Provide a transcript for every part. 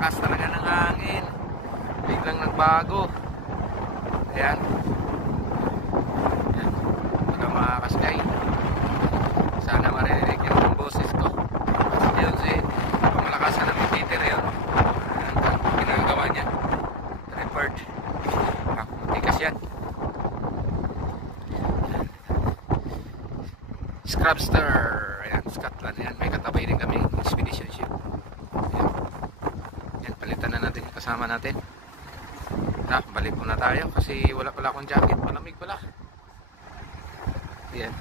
lakas talaga ng hangin. Biglang nagbago. Ayan. Ayan. Mga makakaskay. Sana marinig yung boses ko. Yun si malakasan ng Peter yun. Ginagawa niya. Report. Tikas yan. Scrubster. Ayan, Scotland yan. May katabi din kami expedition ship. Ayan. Ayan, palitan na natin yung kasama natin. Balik muna tayo kasi wala pala akong jacket. Malamig pala. Ayan.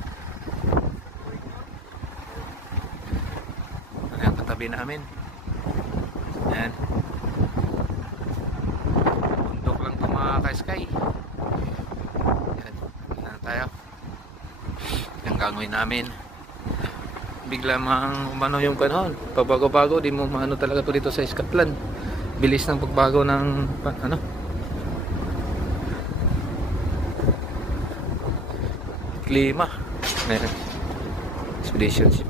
Ayan, katabi namin. Ayan. Bundok lang ito mga ka-sky. Ayan. Ayan tayo. Yung gagawin namin. Bigla mang umano yung panahon. Pabago-bago. Di mo maano talaga to dito sa Scotland. Bilis ng pagbago ng ano. Klima. Ayan. Expedition ship.